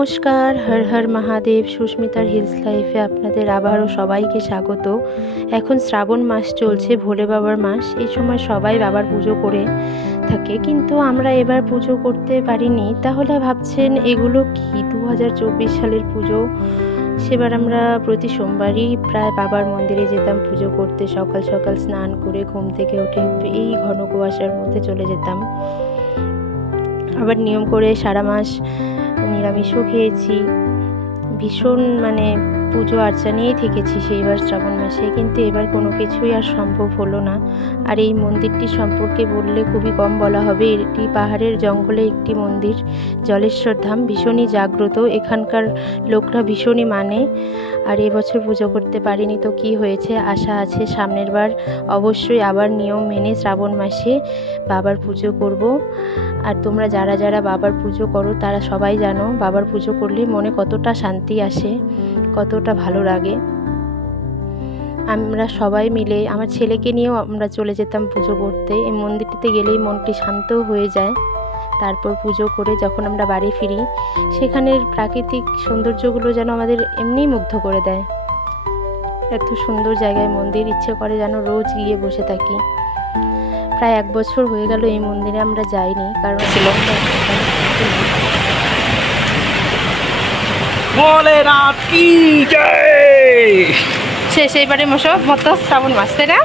নমস্কার, হর হর মহাদেব। সুস্মিতার হিলস লাইফে আপনাদের আবারও সবাইকে স্বাগত। এখন শ্রাবণ মাস চলছে, ভোলে বাবার মাস। এই সময় সবাই বাবার পুজো করে থাকে, কিন্তু আমরা এবার পুজো করতে পারিনি। তাহলে ভাবছেন এগুলো কি 2024 সালের পুজো? সেবার আমরা প্রতি সোমবারই প্রায় বাবার মন্দিরে যেতাম পুজো করতে। সকাল সকাল স্নান করে ঘুম থেকে উঠে এই ঘন কুয়াশার মধ্যে চলে যেতাম। আবার নিয়ম করে সারা মাস নিরামিষও খেয়েছি। ভীষণ পুজো আর্চা নিয়েই থেকেছি সেইবার শ্রাবণ মাসে, কিন্তু এবার কোনো কিছুই আর সম্ভব হলো না। আর এই মন্দিরটি সম্পর্কে বললে খুবই কম বলা হবে। এটি পাহাড়ের জঙ্গলে একটি মন্দির, জলেশ্বর ধাম। ভীষণই জাগ্রত, এখানকার লোকরা ভীষণই মানে। আর এবছর পুজো করতে পারিনি তো কি হয়েছে, আশা আছে সামনের বার অবশ্যই আবার নিয়ম মেনে শ্রাবণ মাসে বাবার পুজো করব। আর তোমরা যারা যারা বাবার পুজো করো তারা সবাই জানো বাবার পুজো করলে মনে কতটা শান্তি আসে, কতটা ভালো লাগে। আমরা সবাই মিলে, আমার ছেলেকে নিয়েও আমরা চলে যেতাম পুজো করতে। এই মন্দিরটিতে গেলেই মনটি শান্ত হয়ে যায়। তারপর পুজো করে যখন আমরা বাড়ি ফিরি, সেখানের প্রাকৃতিক সৌন্দর্যগুলো যেন আমাদের এমনিই মুগ্ধ করে দেয়। এত সুন্দর জায়গায় মন্দির, ইচ্ছে করে যেন রোজ গিয়ে বসে থাকি। প্রায় 1 বছর হয়ে গেল এই মন্দিরে আমরা যাইনি, কারণ ভোলেনাথ কি জয়। শেষ এইবারে মতো শ্রাবণ মাস, তাই না?